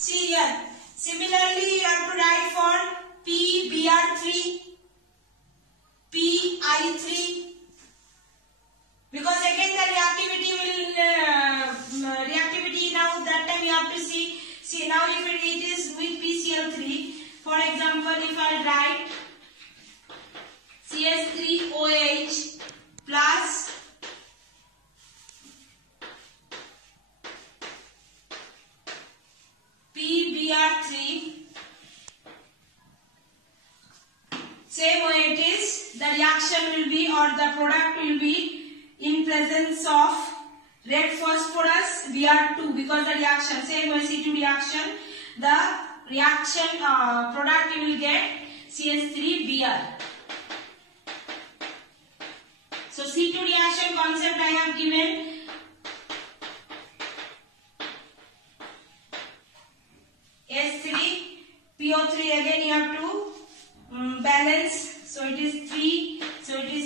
See here. Similarly, you have to write for PBr3, PI3, because again the reactivity now that time you have to see. See now if it is with PCl3, for example, if I write CS3OH plus PBr3, same way it is, the reaction will be, or the product will be in presence of red phosphorus Br2, because the reaction, same way C2 reaction, the reaction product you will get CS3Br. So C2 reaction concept I have given. S3PO3, again you have to balance, so it is 3, so it is